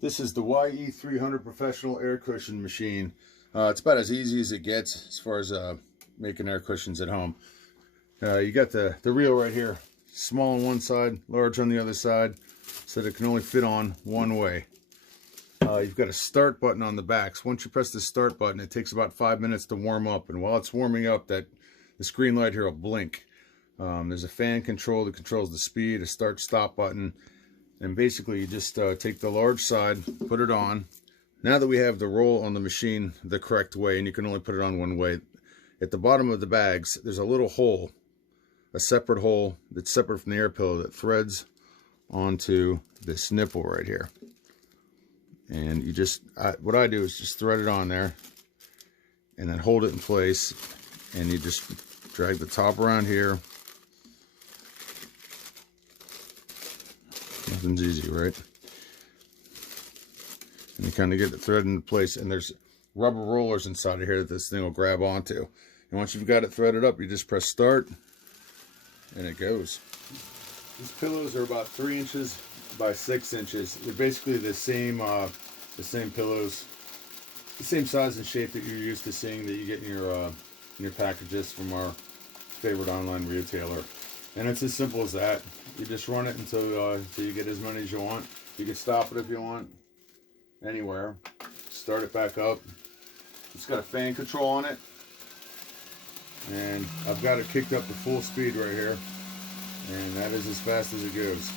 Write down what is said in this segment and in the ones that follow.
This is the YE300 professional air cushion machine. It's about as easy as it gets as far as making air cushions at home. You got the reel right here, small on one side, large on the other side, so that it can only fit on one way. You've got a start button on the back. So once you press the start button, it takes about 5 minutes to warm up, and while it's warming up, the screen light here will blink. There's a fan control that controls the speed, a start-stop button, and basically you just take the large side, put it on. Now that we have the roll on the machine the correct way, and you can only put it on one way, at the bottom of the bags there's a little hole, a separate hole that's separate from the air pillow that threads onto this nipple right here. And you just, what I do is just thread it on there and then hold it in place, and you just drag the top around here. Nothing's easy, right? And you kind of get the thread into place, and there's rubber rollers inside of here that this thing will grab onto. And once you've got it threaded up, you just press start and it goes. These pillows are about 3 inches by 6 inches. They're basically the same pillows, the same size and shape that you're used to seeing that you get in your packages from our favorite online retailer. And it's as simple as that. You just run it until you get as many as you want. You can stop it if you want, anywhere. Start it back up. It's got a fan control on it, and I've got it kicked up to full speed right here, and that is as fast as it goes.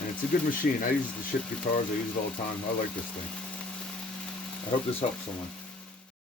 And it's a good machine. I use it to ship guitars. I use it all the time. I like this thing. I hope this helps someone.